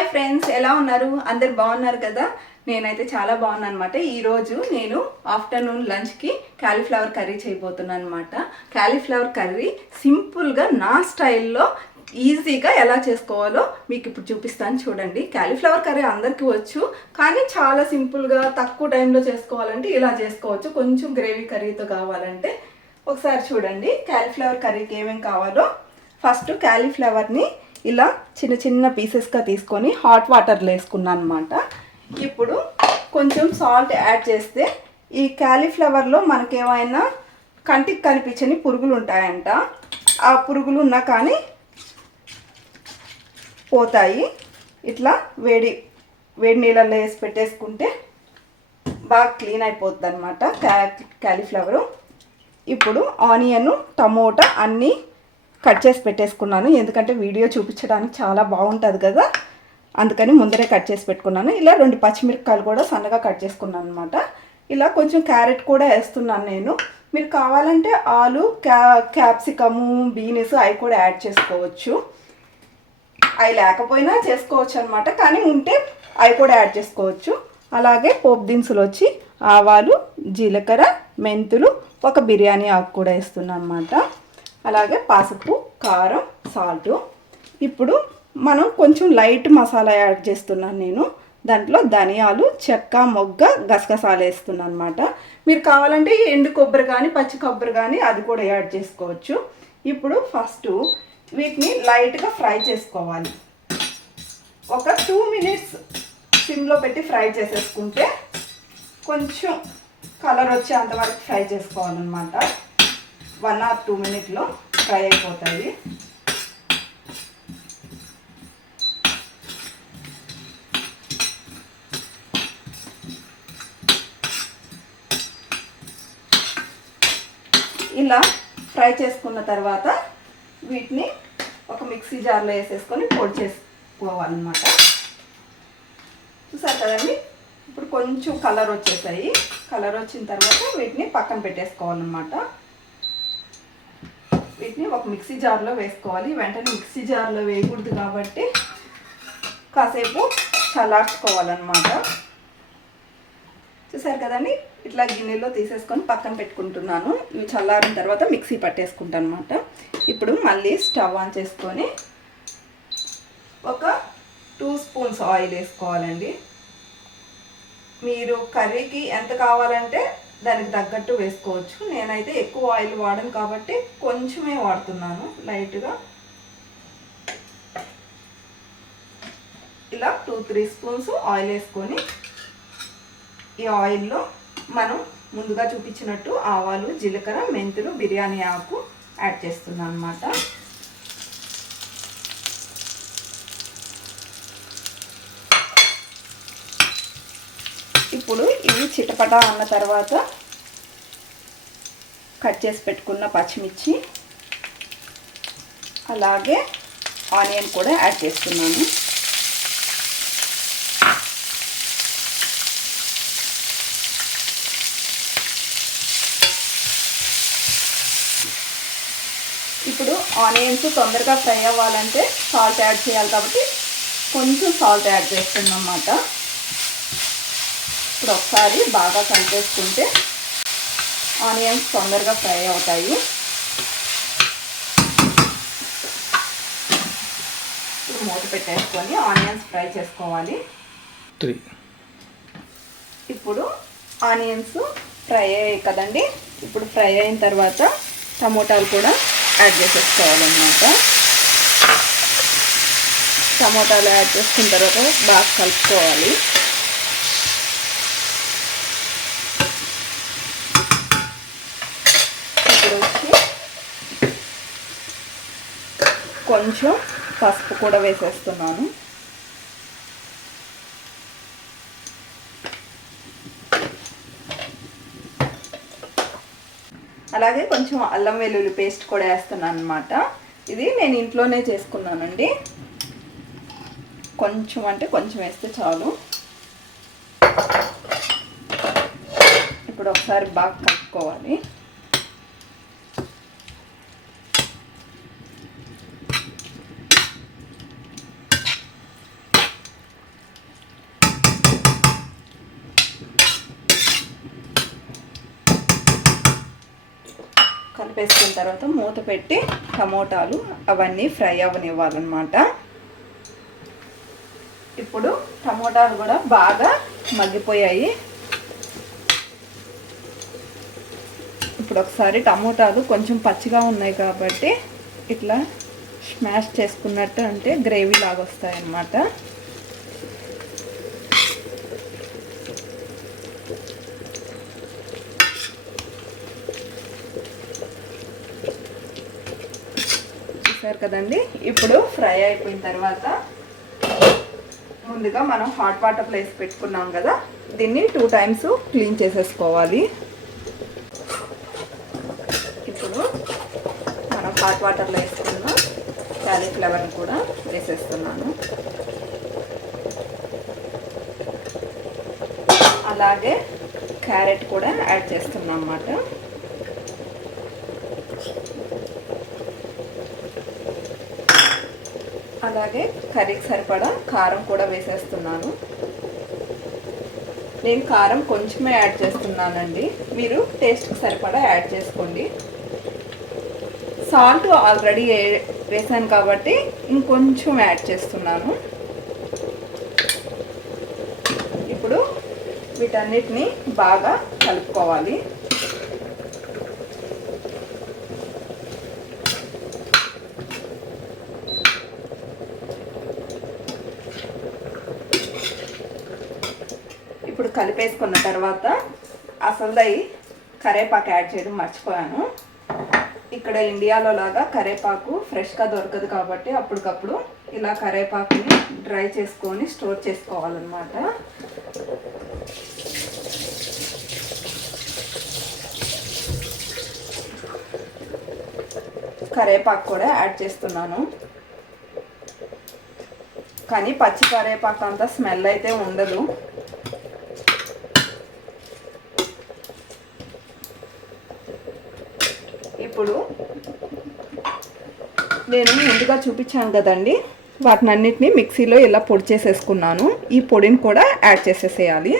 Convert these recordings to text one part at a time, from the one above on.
Hi friends ఎలా ఉన్నారు? అందరు బాగున్నారు కదా? నేనైతే చాలా బాగున్నాను అనమాట ఈరోజు నేను ఆఫ్టర్నూన్ లంచ్కి క్యాలీఫ్లవర్ కర్రీ చేయబోతున్నాను అనమాట క్యాలీఫ్లవర్ కర్రీ సింపుల్గా నా స్టైల్లో ఈజీగా ఎలా చేసుకోవాలో మీకు ఇప్పుడు చూపిస్తాను చూడండి. క్యాలీఫ్లవర్ కర్రీ అందరికీ వచ్చు కానీ చాలా సింపుల్గా తక్కువ టైంలో చేసుకోవాలంటే ఇలా చేసుకోవచ్చు. కొంచెం గ్రేవీ కర్రీతో కావాలంటే ఒకసారి చూడండి క్యాలీఫ్లవర్ కర్రీకి ఏమేమి కావాలో. ఫస్ట్ క్యాలీఫ్లవర్ని ఇలా చిన్న చిన్న పీసెస్గా తీసుకొని హాట్ వాటర్లో వేసుకున్నాను అనమాట ఇప్పుడు కొంచెం సాల్ట్ యాడ్ చేస్తే ఈ క్యాలీఫ్లవర్లో మనకేమైనా కంటికి కనిపించని పురుగులు ఉంటాయంట. ఆ పురుగులు ఉన్నా కానీ పోతాయి. ఇట్లా వేడి వేడి నీళ్ళల్లో వేసి పెట్టేసుకుంటే బాగా క్లీన్ అయిపోతుంది అనమాట క్యా క్యాలీఫ్లవరు ఇప్పుడు ఆనియన్ టమోటా అన్నీ కట్ చేసి పెట్టేసుకున్నాను. ఎందుకంటే వీడియో చూపించడానికి చాలా బాగుంటుంది కదా. అందుకని ముందరే కట్ చేసి పెట్టుకున్నాను. ఇలా రెండు పచ్చిమిరపకాయలు కూడా సన్నగా కట్ చేసుకున్నాను అనమాట ఇలా కొంచెం క్యారెట్ కూడా వేస్తున్నాను నేను. మీరు కావాలంటే ఆలు క్యా క్యాప్సికము బీన్స్ అవి కూడా యాడ్ చేసుకోవచ్చు. అవి లేకపోయినా చేసుకోవచ్చు అనమాట కానీ ఉంటే అవి కూడా యాడ్ చేసుకోవచ్చు. అలాగే పోపు దినుసులు వచ్చి ఆవాలు జీలకర్ర మెంతులు ఒక బిర్యానీ ఆకు కూడా వేస్తున్నాను అనమాట అలాగే పసుపు కారం సాల్ట్. ఇప్పుడు మనం కొంచెం లైట్ మసాలా యాడ్ చేస్తున్నాను నేను. దాంట్లో ధనియాలు చెక్క మొగ్గ గసగసాలు వేస్తున్నాను అనమాట మీరు కావాలంటే ఎండు కొబ్బరి కానీ పచ్చి కొబ్బరి కానీ అది కూడా యాడ్ చేసుకోవచ్చు. ఇప్పుడు ఫస్ట్ వీటిని లైట్గా ఫ్రై చేసుకోవాలి. ఒక టూ మినిట్స్ సిమ్లో పెట్టి ఫ్రై చేసేసుకుంటే కొంచెం కలర్ వచ్చేంత వరకు ఫ్రై చేసుకోవాలన్నమాట. వన్ ఆర్ టూ మినిట్లో ఫ్రై అయిపోతాయి. ఇలా ఫ్రై చేసుకున్న తర్వాత వీటిని ఒక మిక్సీ జార్లో వేసేసుకొని పొడి చేసుకోవాలన్నమాట. చూసారు కదండి? ఇప్పుడు కొంచెం కలర్ వచ్చేసాయి. కలర్ వచ్చిన తర్వాత వీటిని పక్కన పెట్టేసుకోవాలన్నమాట. వీటిని ఒక మిక్సీ జార్లో వేసుకోవాలి. వెంటనే మిక్సీ జార్లో వేయకూడదు కాబట్టి కాసేపు చల్లార్చుకోవాలన్నమాట. చూసారు కదండి? ఇట్లా గిన్నెలో తీసేసుకొని పక్కన పెట్టుకుంటున్నాను. ఇవి చల్లారిన తర్వాత మిక్సీ పట్టేసుకుంటాను అనమాట ఇప్పుడు మళ్ళీ స్టవ్ ఆన్ చేసుకొని ఒక టూ స్పూన్స్ ఆయిల్ వేసుకోవాలండి. మీరు కర్రీకి ఎంత కావాలంటే దానికి తగ్గట్టు వేసుకోవచ్చు. నేనైతే ఎక్కువ ఆయిల్ వాడను కాబట్టి కొంచెమే వాడుతున్నాను లైట్గా. ఇలా టూ త్రీ స్పూన్స్ ఆయిల్ వేసుకొని ఈ ఆయిల్లో మనం ముందుగా చూపించినట్టు ఆవాలు జీలకర్ర మెంతులు బిర్యానీ ఆకు యాడ్ చేస్తున్నాను అనమాట ఇప్పుడు ఇవి చిటపట అన్న తర్వాత కట్ చేసి పెట్టుకున్న పచ్చిమిర్చి అలాగే ఆనియన్ కూడా యాడ్ చేస్తున్నాను. ఇప్పుడు ఆనియన్స్ తొందరగా ఫ్రై అవ్వాలంటే సాల్ట్ యాడ్ చేయాలి కాబట్టి కొంచెం సాల్ట్ యాడ్ చేస్తుందన్నమాట ఇప్పుడు ఒకసారి బాగా కలిపేసుకుంటే ఆనియన్స్ తొందరగా ఫ్రై అవుతాయి. ఇప్పుడు మూత పెట్టేసుకొని ఆనియన్స్ ఫ్రై చేసుకోవాలి. ఇప్పుడు ఆనియన్స్ ఫ్రై అయ్యాయి కదండి. ఇప్పుడు ఫ్రై అయిన తర్వాత టమోటాలు కూడా యాడ్ చేసేసుకోవాలన్నమాట. టమోటాలు యాడ్ చేసుకున్న తర్వాత బాగా కలుపుకోవాలి ఇప్పుడు వచ్చి కొంచెం పసుపు కూడా వేసేస్తున్నాను. అలాగే కొంచెం అల్లం వెల్లుల్లి పేస్ట్ కూడా వేస్తున్నాను అనమాట ఇది నేను ఇంట్లోనే చేసుకున్నానండి. కొంచెం అంటే కొంచెం వేస్తే చాలు. ఇప్పుడు ఒకసారి బాగా కలుపుకోవాలి. కలిపేసుకున్న తర్వాత మూత పెట్టి టమోటాలు అవన్నీ ఫ్రై అవ్వనివ్వాలన్నమాట. ఇప్పుడు టమోటాలు కూడా బాగా మగ్గిపోయాయి. ఇప్పుడు ఒకసారి టమోటాలు కొంచెం పచ్చిగా ఉన్నాయి కాబట్టి ఇట్లా స్మాష్ చేసుకున్నట్టు అంటే గ్రేవీ లాగా వస్తాయి చూసారు కదండి? ఇప్పుడు ఫ్రై అయిపోయిన తర్వాత ముందుగా మనం హాట్ వాటర్ ప్లేస్ పెట్టుకున్నాం కదా? దీన్ని టూ టైమ్స్ క్లీన్ చేసేసుకోవాలి. ఇప్పుడు మనం హాట్ వాటర్లో వేసుకున్న క్యాలీఫ్లవర్ని కూడా వేసేస్తున్నాను. అలాగే క్యారెట్ కూడా యాడ్ చేస్తున్నాం అన్నమాట. అలాగే కర్రీకి సరిపడా కారం కూడా వేసేస్తున్నాను. నేను కారం కొంచెమే యాడ్ చేస్తున్నానండి. మీరు టేస్ట్కి సరిపడా యాడ్ చేసుకోండి. సాల్ట్ ఆల్రెడీ వేసాను కాబట్టి ఇంకొంచెం యాడ్ చేస్తున్నాను. ఇప్పుడు వీటన్నిటిని బాగా కలుపుకోవాలి. ఇప్పుడు కలిపేసుకున్న తర్వాత అసలుదై కరేపాకు యాడ్ చేయడం మర్చిపోయాను. ఇక్కడ ఇండియాలో లాగా కరేపాకు ఫ్రెష్గా దొరకదు కాబట్టి అప్పటికప్పుడు ఇలా కరేపాకుని డ్రై చేసుకొని స్టోర్ చేసుకోవాలన్నమాట. కరేపాకు కూడా యాడ్ చేస్తున్నాను. కానీ పచ్చి కరేపాకు అంతా స్మెల్ అయితే ఉండదు. ఇప్పుడు నేను ముందుగా చూపించాను కదండి. వాటిని అన్నిటిని మిక్సీలో ఇలా పొడి చేసేసుకున్నాను. ఈ పొడిని కూడా యాడ్ చేసేసేయాలి.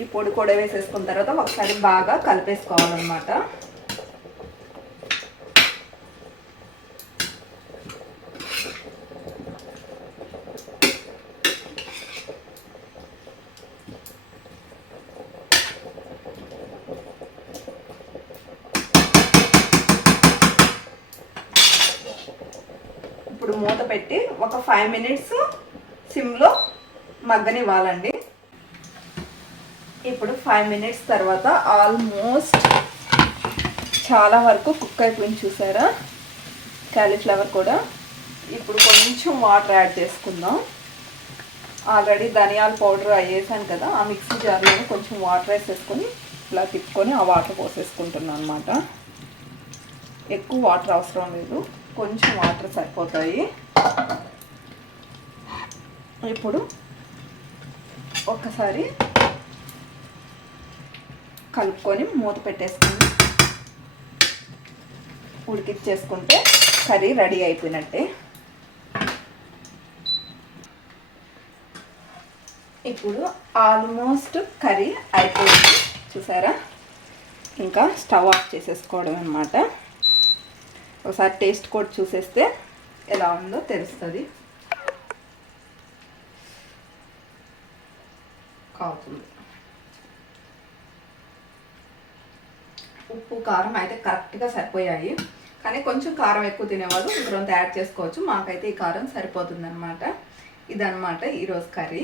ఈ పొడి కూడా వేసేసుకున్న తర్వాత ఒకసారి బాగా కలిపేసుకోవాలన్నమాట ఇప్పుడు మూత పెట్టి ఒక ఫైవ్ మినిట్స్ సిమ్లో మగ్గనివ్వాలండి. ఇప్పుడు ఫైవ్ మినిట్స్ తర్వాత ఆల్మోస్ట్ చాలా వరకు కుక్ అయిపోయింది చూసారా? క్యాలీఫ్లవర్ కూడా. ఇప్పుడు కొంచెం వాటర్ యాడ్ చేసుకుందాం. ఆల్రెడీ ధనియాల పౌడర్ అయ్యేసాను కదా ఆ మిక్సీ జార్లో కొంచెం వాటర్ వేసేసుకొని ఇలా తిప్పుకొని ఆ వాటర్ పోసేసుకుంటున్నాను అనమాట ఎక్కువ వాటర్ అవసరం లేదు. కొంచెం వాటర్ సరిపోతాయి. ఇప్పుడు ఒక్కసారి కలుపుకొని మూత పెట్టేసుకొని ఉడికిచ్చేసుకుంటే కర్రీ రెడీ అయిపోయినట్టే. ఇప్పుడు ఆల్మోస్ట్ కర్రీ అయిపోయింది. చూసారా? ఇంకా స్టవ్ ఆఫ్ చేసేసుకోవడం అనమాట ఒకసారి టేస్ట్ కూడా చూసేస్తే ఎలా ఉందో తెలుస్తుంది. కావుతుంది ఉప్పు కారం అయితే కరెక్ట్గా సరిపోయాయి. కానీ కొంచెం కారం ఎక్కువ తినేవాళ్ళు ఇంకొంత యాడ్ చేసుకోవచ్చు. మాకైతే ఈ కారం సరిపోతుంది అనమాట ఇదనమాట ఈరోజు కర్రీ.